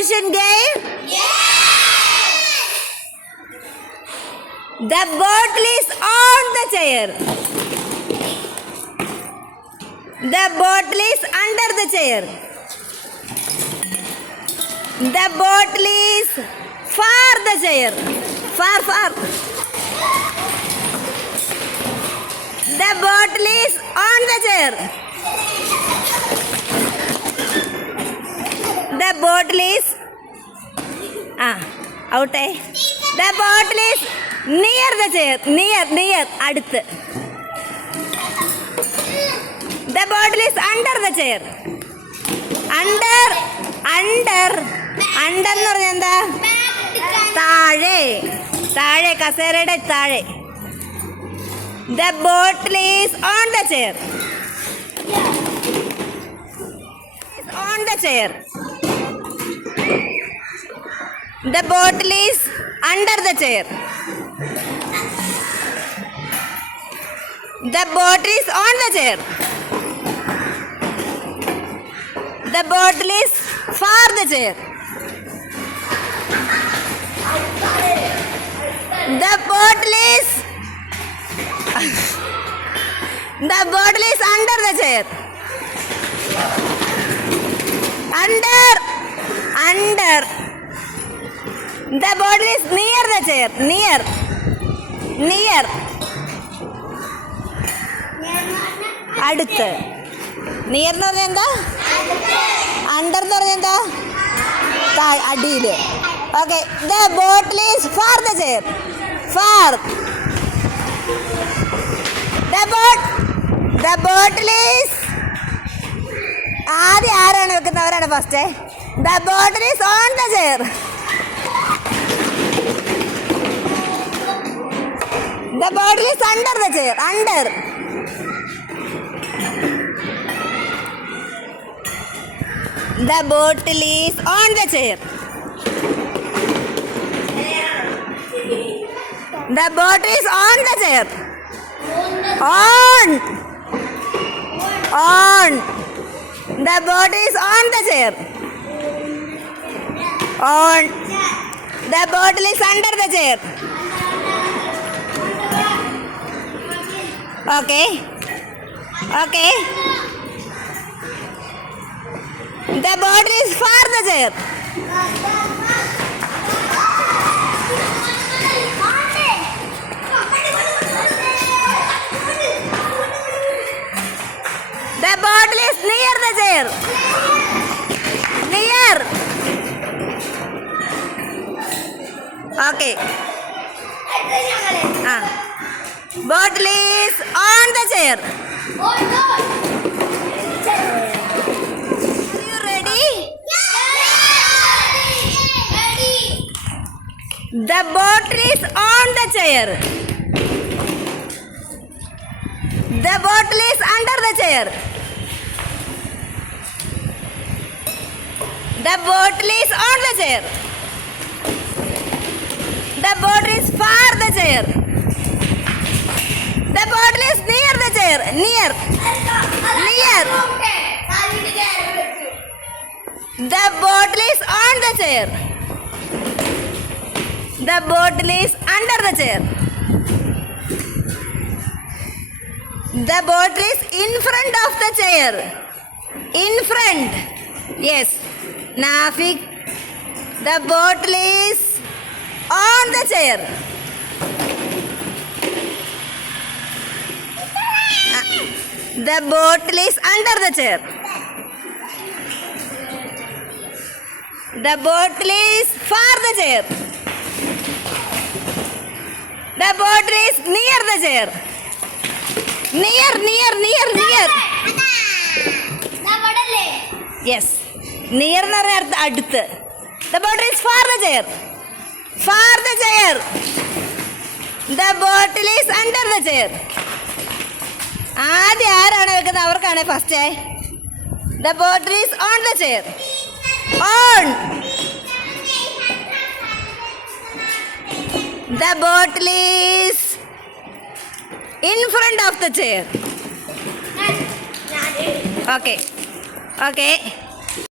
position game? Yes! The bottle is on the chair. The bottle is under the chair. The bottle is far the chair. Far. The bottle is on the chair. The bottle is out. The bottle is near the chair. Near അടുത്ത്. The bottle is under the chair. Under എന്ന് പറഞ്ഞാൽ എന്താ? താഴെ കസേരയുടെ താഴെ. The bottle is on the chair. It's on the chair. The bottle is under the chair. The bottle is on the chair. The bottle is far the chair. The bottle is under the chair. Under. The bottle is near the chair. Near. അടുത്ത്. Near എന്ന് പറഞ്ഞാൽ എന്താ? Under എന്ന് പറഞ്ഞാൽ എന്താ? അടിയിൽ. Okay. The bottle is far the chair. Far. The bottle is ആദ്യം ആരാണ് വെക്കുന്നവരാണ് first. The bottle is on the chair. The bottle is under the chair. Under. The bottle is on the chair. The bottle is on the chair. On. The bottle is on the chair. On. The bottle is under the chair. Okay. The bottle is far the chair. The bottle is near the chair. Near. Okay. Bottle is on the chair. Are you ready? Ready. The bottle is on the chair. The bottle is under the chair. The bottle is on the chair. The bottle is far the chair. The bottle is near the chair. Near. The bottle is on the chair. The bottle is under the chair. The bottle is in front of the chair. In front. Yes. Nafik. The bottle is on the chair. The bottle is under the chair. The bottle is far the chair. The bottle is near the chair. Near. Yes. Near എന്ന് പറഞ്ഞാൽ അടുത്ത്. The bottle is far the chair. Far the chair. The bottle is under the chair. ആദ്യം ആരാണ് വെക്കുന്നത് അവർക്കാണ് first. The bottle is on the chair. On. The bottle is in front of the chair. Okay.